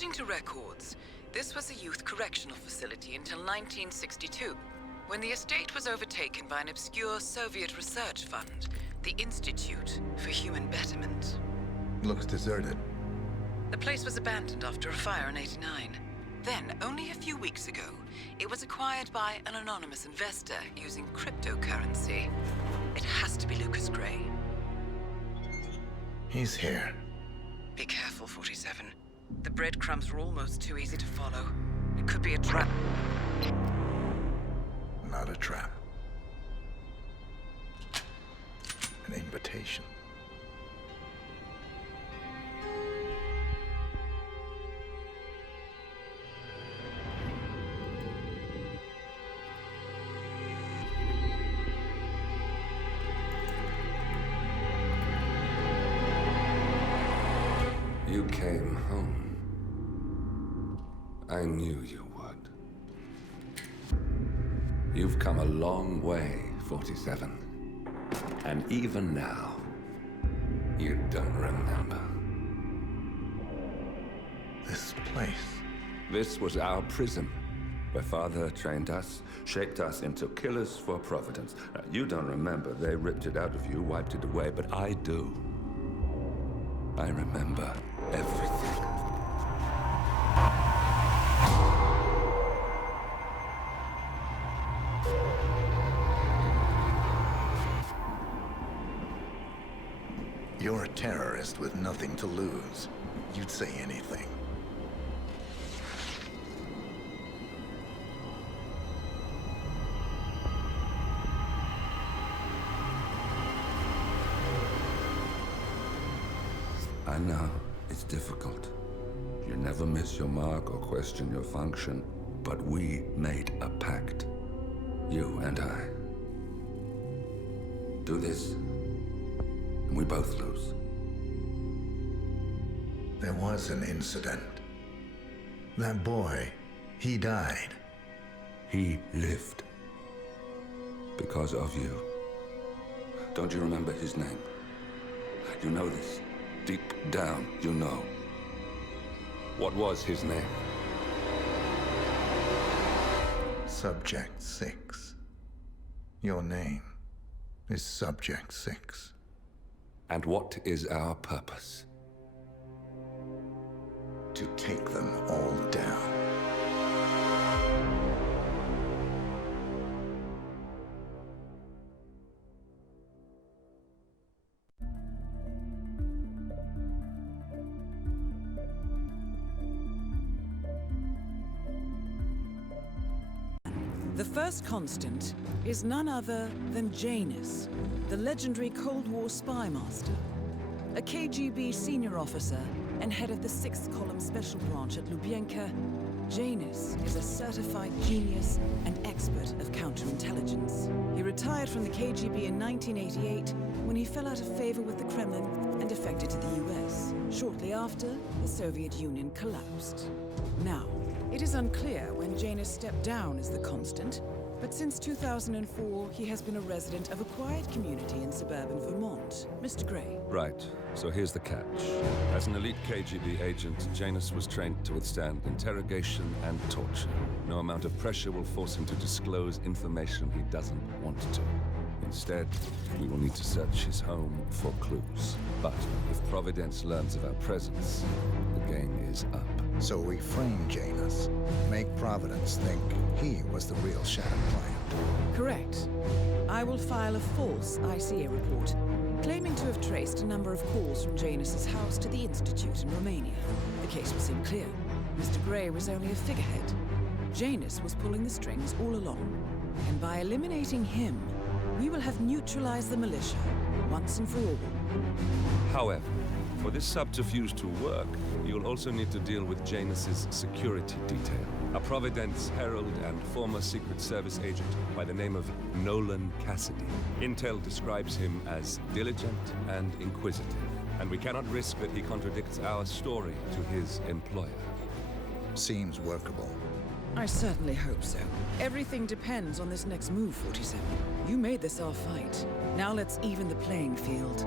According to records, this was a youth correctional facility until 1962, when the estate was overtaken by an obscure Soviet research fund, the Institute for Human Betterment. Looks deserted. The place was abandoned after a fire in '89. Then, only a few weeks ago, it was acquired by an anonymous investor using cryptocurrency. It has to be Lucas Gray. He's here. Be careful, 47. The breadcrumbs were almost too easy to follow. It could be a trap. Not a trap. An invitation. You came home. I knew you would. You've come a long way, 47. And even now, you don't remember. This place. This was our prison, where Father trained us, shaped us into killers for Providence. Now, you don't remember. They ripped it out of you, wiped it away, but I do. I remember everything. You're a terrorist with nothing to lose. You'd say anything. I know, it's difficult. You never miss your mark or question your function, but we made a pact. You and I. Do this, and we both lose. There was an incident. That boy, he died. He lived. Because of you. Don't you remember his name? You know this. Deep down, you know. What was his name? Subject 6. Your name is Subject 6. And what is our purpose? To take them all down. The first constant is none other than Janus, the legendary Cold War spy master, a KGB senior officer and head of the 6th Column Special Branch at Lubyanka. Janus is a certified genius and expert of counterintelligence. He retired from the KGB in 1988 when he fell out of favor with the Kremlin and defected to the US. Shortly after, the Soviet Union collapsed. Now, it is unclear when Janus stepped down as the constant, but since 2004, he has been a resident of a quiet community in suburban Vermont. Mr. Gray. Right. So here's the catch. As an elite KGB agent, Janus was trained to withstand interrogation and torture. No amount of pressure will force him to disclose information he doesn't want to. Instead, we will need to search his home for clues. But if Providence learns of our presence, the game is up. So we frame Janus, make Providence think he was the real shadow client. Correct. I will file a false ICA report, claiming to have traced a number of calls from Janus's house to the Institute in Romania. The case will seem clear. Mr. Gray was only a figurehead. Janus was pulling the strings all along. And by eliminating him, we will have neutralized the militia, once and for all. However, for this subterfuge to work, you'll also need to deal with Janus's security detail. A Providence herald and former Secret Service agent by the name of Nolan Cassidy. Intel describes him as diligent and inquisitive, and we cannot risk that he contradicts our story to his employer. Seems workable. I certainly hope so. Everything depends on this next move, 47. You made this our fight. Now let's even the playing field.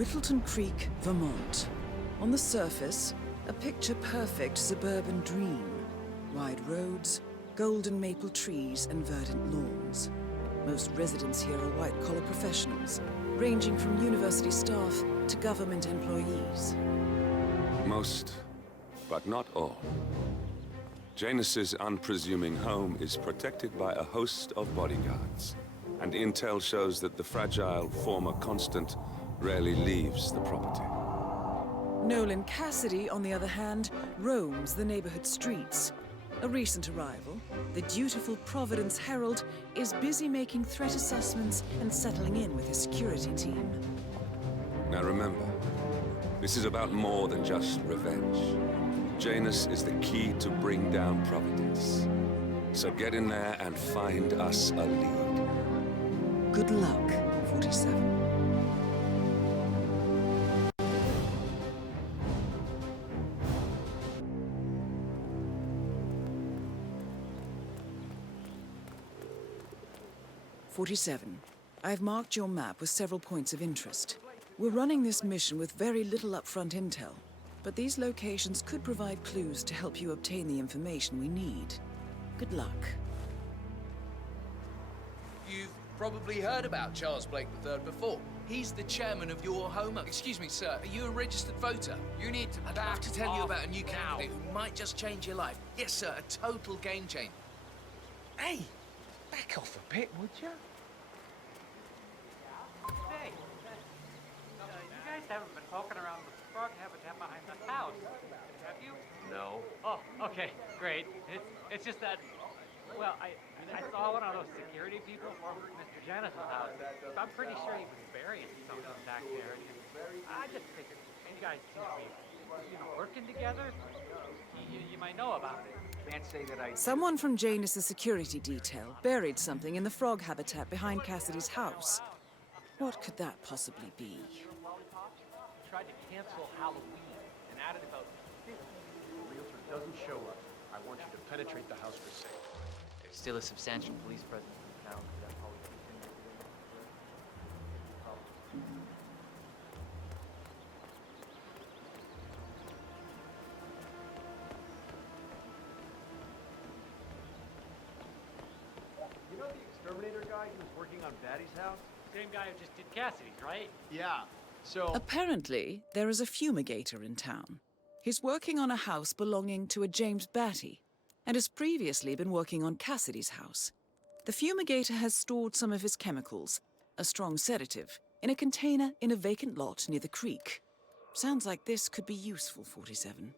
Whittleton Creek, Vermont. On the surface, a picture-perfect suburban dream. Wide roads, golden maple trees, and verdant lawns. Most residents here are white-collar professionals, ranging from university staff to government employees. Most, but not all. Janus's unpresuming home is protected by a host of bodyguards, and intel shows that the fragile former constant rarely leaves the property. Nolan Cassidy, on the other hand, roams the neighborhood streets. A recent arrival, the dutiful Providence Herald is busy making threat assessments and settling in with his security team. Now remember, this is about more than just revenge. Janus is the key to bring down Providence. So get in there and find us a lead. Good luck, 47. I've marked your map with several points of interest. We're running this mission with very little upfront intel, but these locations could provide clues to help you obtain the information we need. Good luck. You've probably heard about Charles Blake III before. He's the chairman of your home... Excuse me, sir, are you a registered voter? You need to... I'd have to tell you about a new candidate who might just change your life. Yes, sir, a total game changer. Hey, back off a bit, would you? Hey, you guys haven't been poking around the frog habitat behind the house, have you? No. Oh, okay, great. It's just that, well, I saw one of those security people from Mr. Janus' house. I'm pretty sure he was burying something back there. I just figured you guys seem to be, working together. You might know about it. Can't say that I... Someone from Janus' security detail buried something in the frog habitat behind Cassidy's house. What could that possibly be? Tried to cancel Halloween and added about 50. The realtor doesn't show up. I want you to penetrate the house for sale. There's still a substantial police presence in town. That probably You know the exterminator guy who was working on Batty's house? Same guy who just did Cassidy's, right? Yeah. So... Apparently, there is a fumigator in town. He's working on a house belonging to a James Batty, and has previously been working on Cassidy's house. The fumigator has stored some of his chemicals, a strong sedative, in a container in a vacant lot near the creek. Sounds like this could be useful, 47.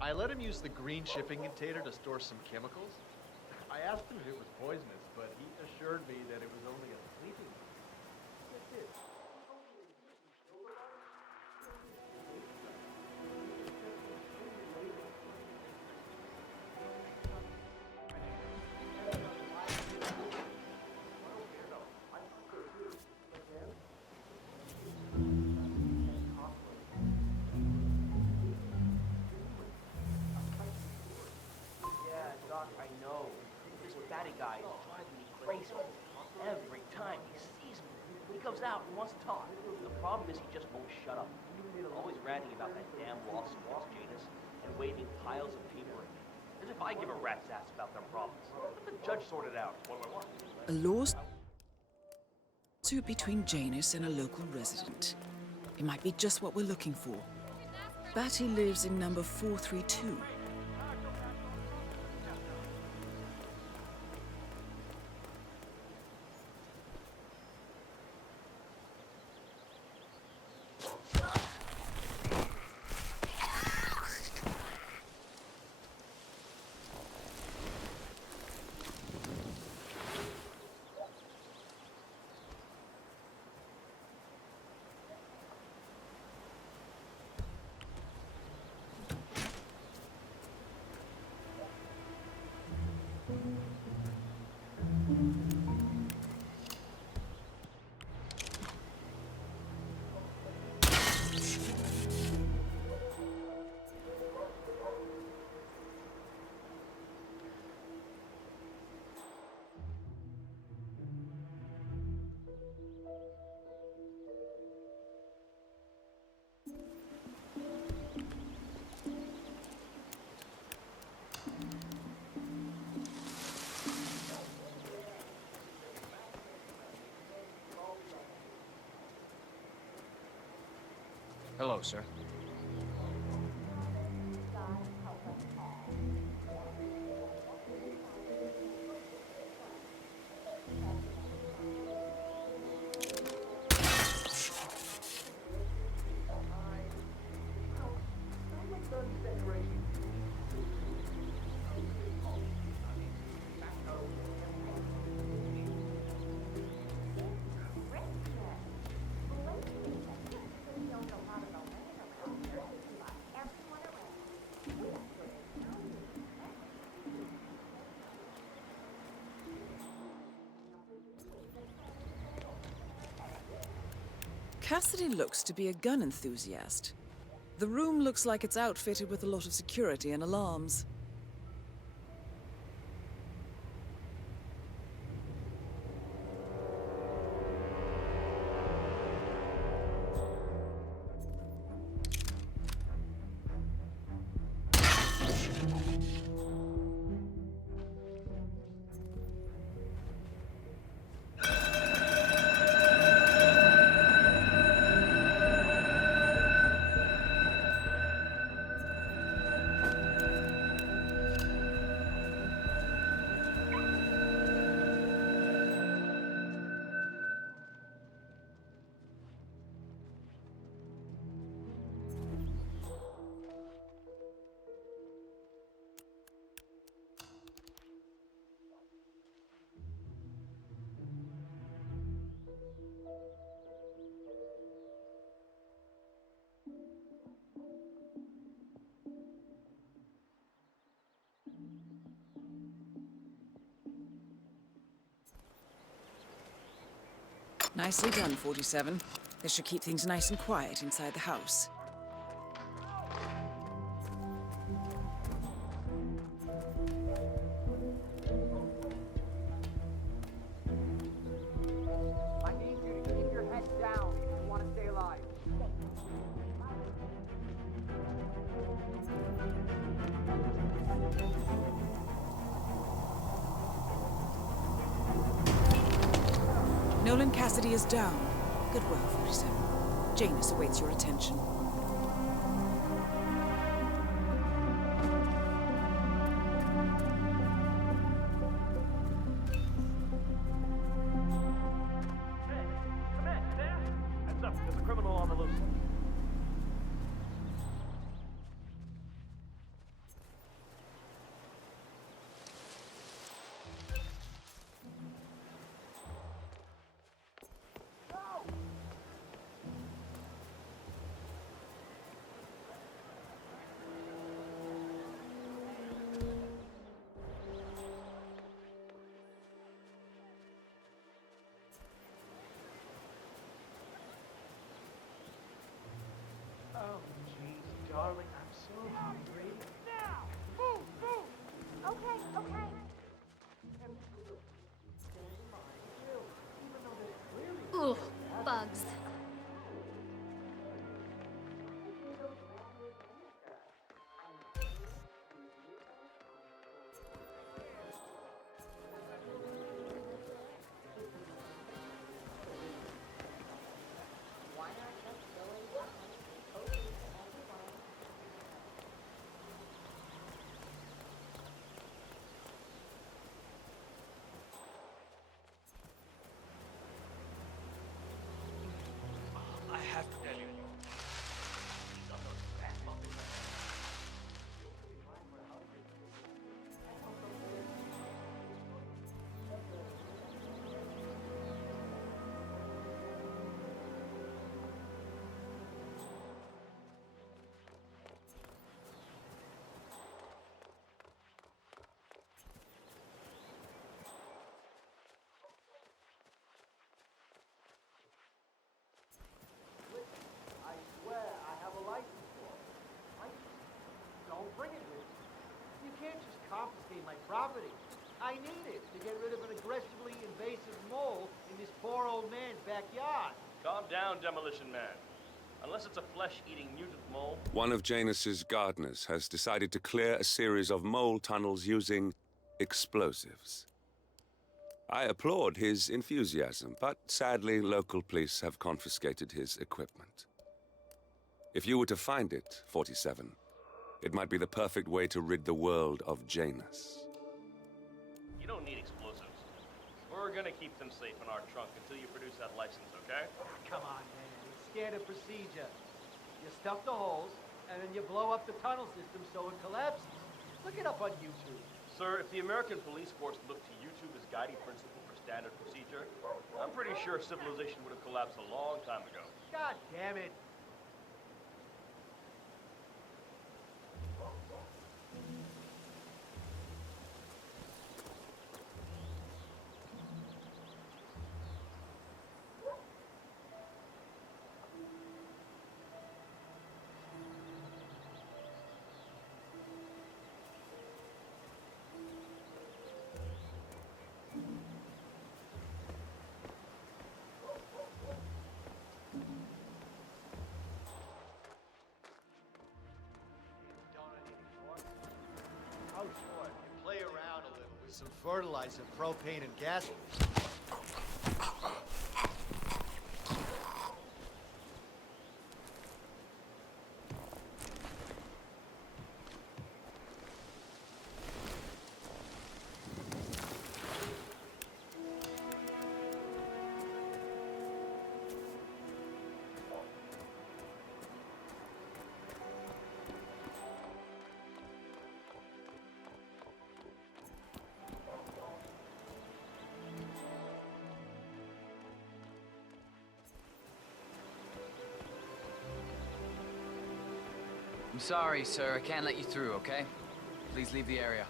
I let him use the green shipping container to store some chemicals. I asked him if it was poisonous, but he assured me that it was only a sleeping. That's it. Every time he sees me, he comes out and wants to talk. The problem is he just won't shut up. Always ranting about that damn lawsuit against Janus and waving piles of paper at me. As if I give a rat's ass about their problems. Let the judge sort it out. What do I want? A lawsuit between Janus and a local resident. It might be just what we're looking for. Batty lives in number 432. Hello, sir. Cassidy looks to be a gun enthusiast. The room looks like it's outfitted with a lot of security and alarms. Nicely done, 47. This should keep things nice and quiet inside the house. I need you to keep your head down if you want to stay alive. Nolan Cassidy is down. Good work, 47. Janus awaits your attention. Heads up, there's a criminal on the loose. Oh, jeez, darling, I'm so hungry. Now! Hey, hey! Okay, okay. Ooh, bugs. I have to tell you. I swear I have a license for it. Don't bring it with you. You can't just confiscate my property. I need it to get rid of an aggressively invasive mole in this poor old man's backyard. Calm down, Demolition Man. Unless it's a flesh-eating mutant mole. One of Janus's gardeners has decided to clear a series of mole tunnels using explosives. I applaud his enthusiasm, but sadly, local police have confiscated his equipment. If you were to find it, 47, it might be the perfect way to rid the world of Janus. You don't need explosives. We're gonna keep them safe in our trunk until you produce that license, okay? Come on, man. It's standard procedure. You stuff the holes, and then you blow up the tunnel system so it collapses. Look it up on YouTube. Sir, if the American police force looked to YouTube as guiding principle for standard procedure, I'm pretty sure civilization would have collapsed a long time ago. God damn it. Oh, sure. You play around a little with some fertilizer, propane, and gas. I'm sorry, sir. I can't let you through, okay? Please leave the area.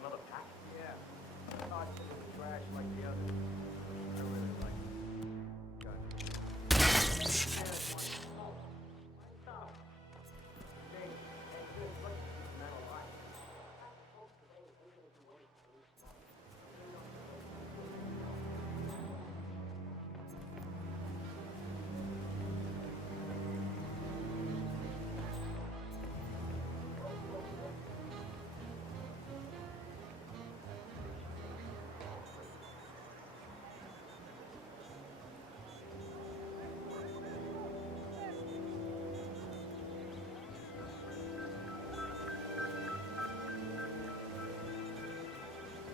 Another pack? Yeah. Not in the trash like the others. I really like it. Got it.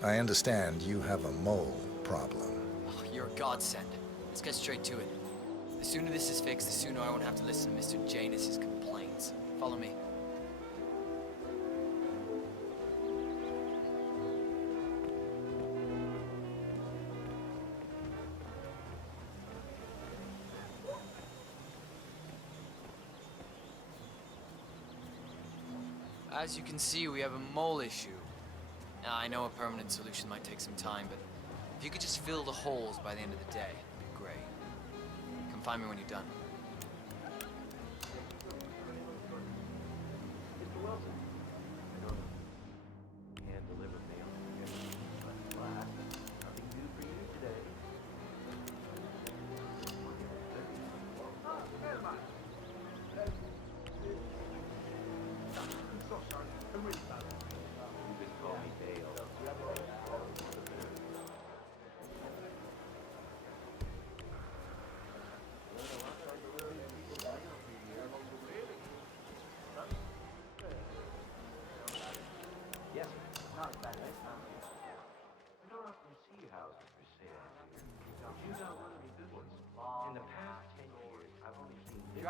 I understand you have a mole problem. Oh, you're a godsend. Let's get straight to it. The sooner this is fixed, the sooner I won't have to listen to Mr. Janus's complaints. Follow me. As you can see, we have a mole issue. Now, I know a permanent solution might take some time, but if you could just fill the holes by the end of the day, it'd be great. Come find me when you're done. Mr. Wilson. Hand delivered mail.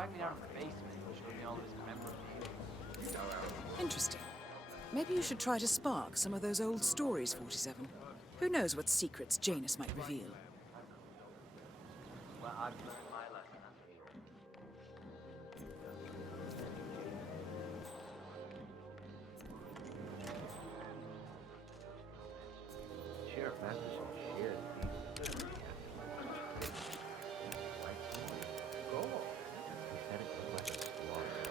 dragged me down to the basement and showed me all of his memorabilia. Interesting. Maybe you should try to spark some of those old stories, 47. Who knows what secrets Janus might reveal? Well, I've learned my lesson, that's for sure. Sheriff, that's the shit. Go. He said it was like a slaughter.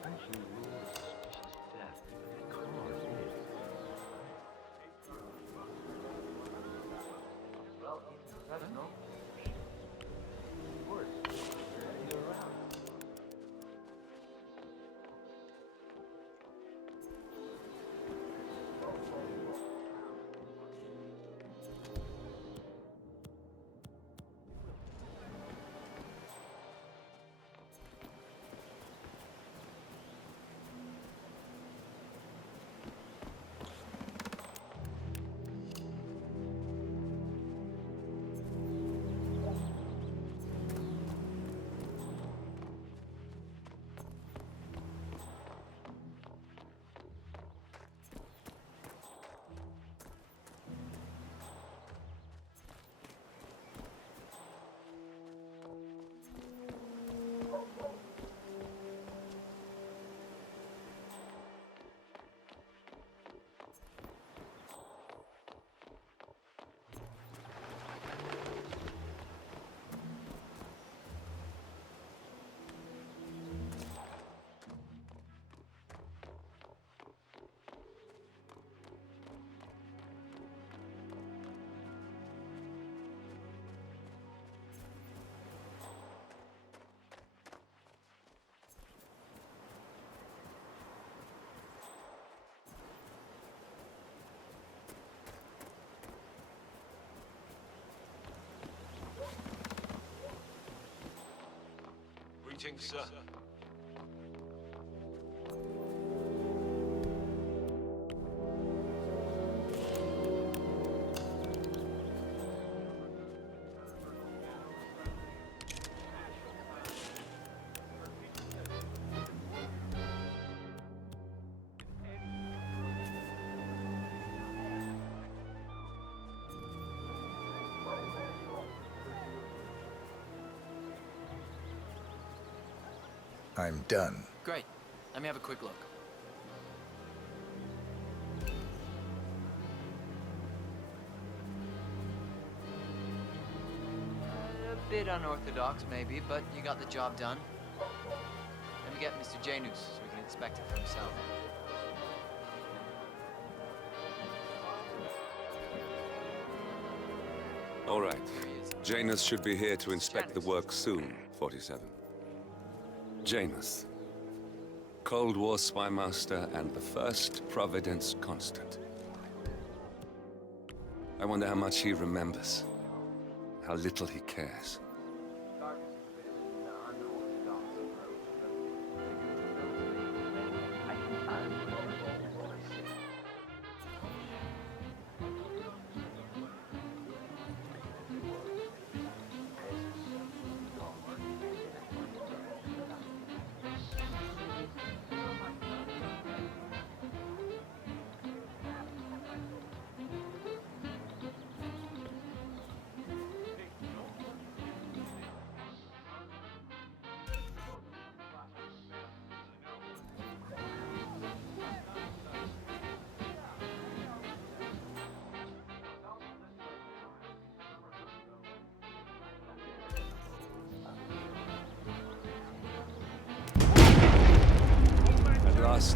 Eventually ruled a suspicious death because it is. Well, he's a professional. Of course. You're around. Greetings, sir. I'm done. Great. Let me have a quick look. A bit unorthodox, maybe, but you got the job done. Let me get Mr. Janus so we can inspect it for himself. All right. Janus should be here to inspect the work soon, 47. Janus. Cold War spy master and the first Providence constant. I wonder how much he remembers. How little he cares.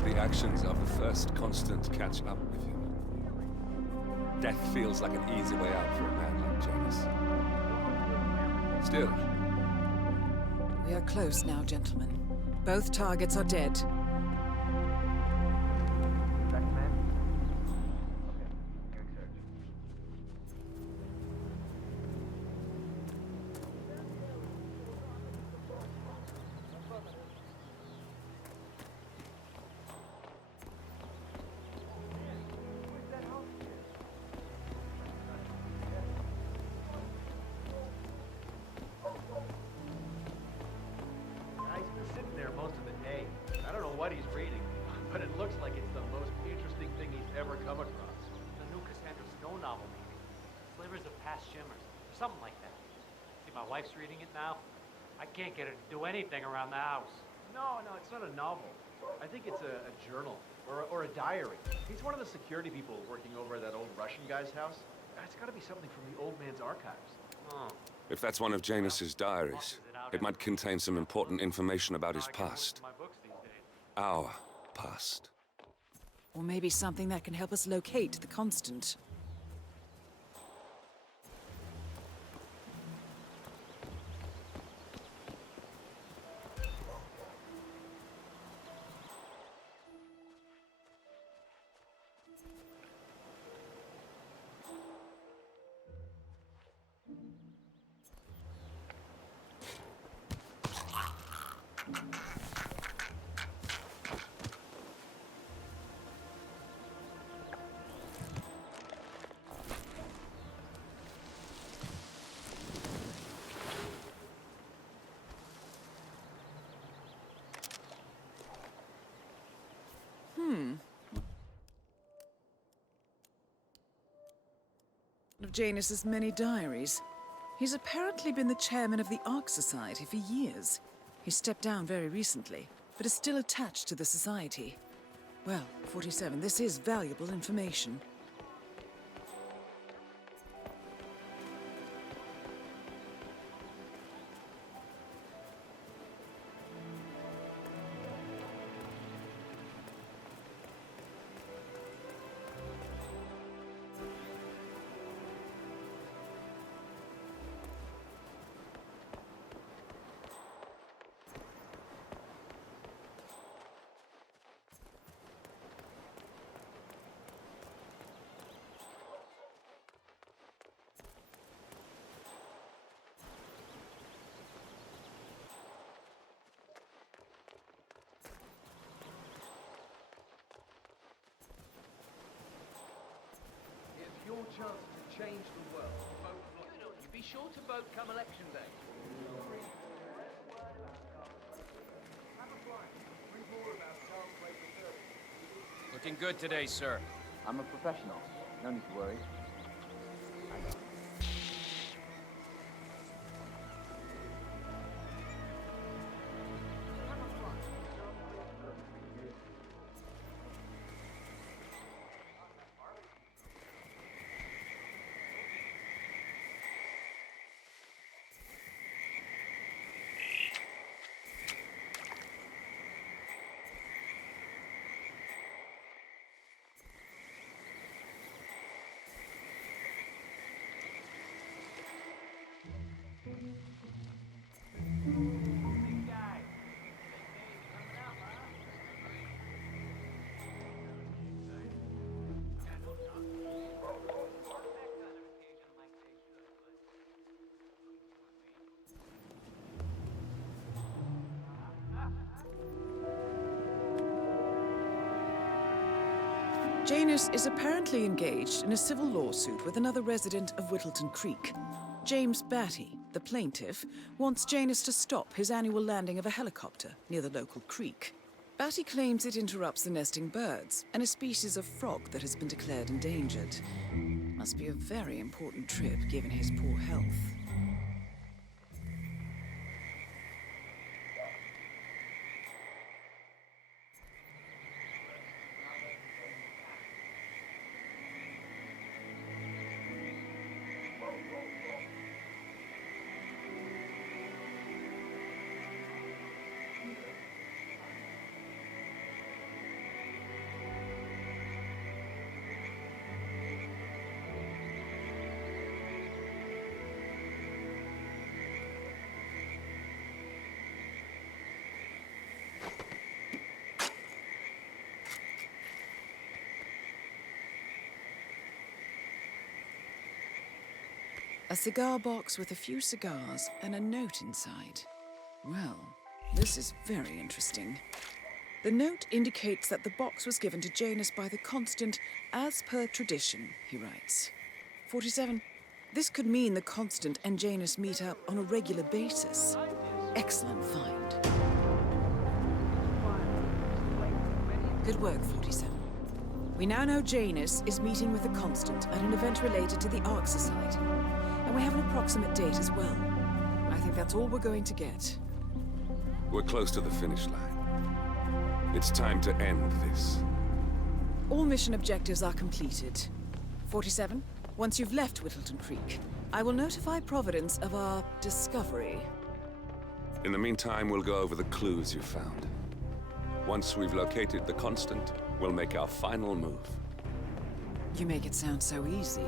The actions of the first constant catch up with him. Death feels like an easy way out for a man like Janus. Still. We are close now, gentlemen. Both targets are dead. past shimmers, or something like that. See, my wife's reading it now. I can't get her to do anything around the house. No, it's not a novel. I think it's a journal or a diary. He's one of the security people working over at that old Russian guy's house. It's got to be something from the old man's archives. Oh. If that's one of Janus's diaries, it might contain some important information about his past. My books these days. Our past. Or maybe something that can help us locate the Constant. Of Janus's many diaries. He's apparently been the chairman of the Ark Society for years. He stepped down very recently, but is still attached to the society. Well, 47, this is valuable information. Your chance to change the world. Vote. You be sure to vote come election day. Looking good today, sir. I'm a professional. No need to worry. Janus is apparently engaged in a civil lawsuit with another resident of Whittleton Creek. James Batty, the plaintiff, wants Janus to stop his annual landing of a helicopter near the local creek. Batty claims it interrupts the nesting birds and a species of frog that has been declared endangered. Must be a very important trip given his poor health. A cigar box with a few cigars and a note inside. Well, this is very interesting. The note indicates that the box was given to Janus by the Constant as per tradition, he writes. 47. This could mean the Constant and Janus meet up on a regular basis. Excellent find. Good work, 47. We now know Janus is meeting with the Constant at an event related to the Ark Society. And we have an approximate date as well. I think that's all we're going to get. We're close to the finish line. It's time to end this. All mission objectives are completed. 47, once you've left Whittleton Creek, I will notify Providence of our discovery. In the meantime, we'll go over the clues you found. Once we've located the constant, we'll make our final move. You make it sound so easy.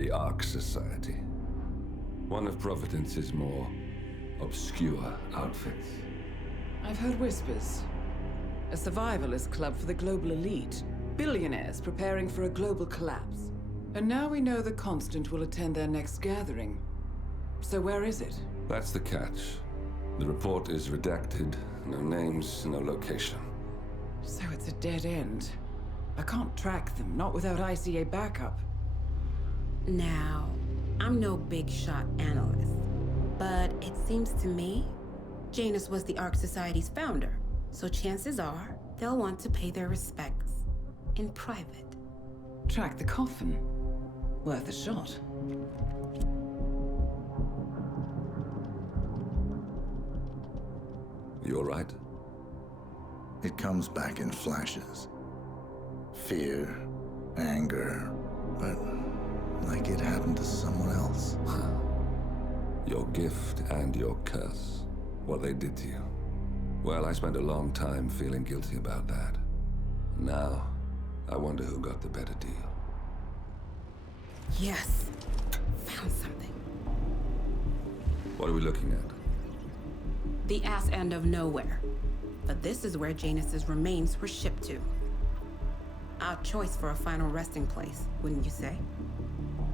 The Ark Society. One of Providence's more obscure outfits. I've heard whispers. A survivalist club for the global elite. Billionaires preparing for a global collapse. And now we know the Constant will attend their next gathering. So where is it? That's the catch. The report is redacted. No names, no location. So it's a dead end. I can't track them, not without ICA backup. Now, I'm no big shot analyst, but it seems to me Janus was the Ark Society's founder, so chances are they'll want to pay their respects in private. Track the coffin. Worth a shot. You all right? It comes back in flashes. Fear, anger, but like it happened to someone else. Your gift and your curse. What they did to you. Well, I spent a long time feeling guilty about that. Now, I wonder who got the better deal. Yes. Found something. What are we looking at? The ass end of nowhere. But this is where Janus's remains were shipped to. Our choice for a final resting place, wouldn't you say?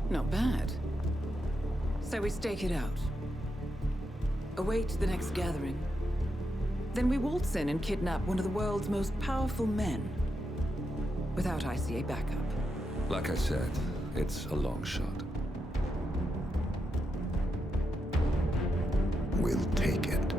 Not bad. So we stake it out. Await the next gathering. Then we waltz in and kidnap one of the world's most powerful men. Without ICA backup. Like I said, it's a long shot. We'll take it.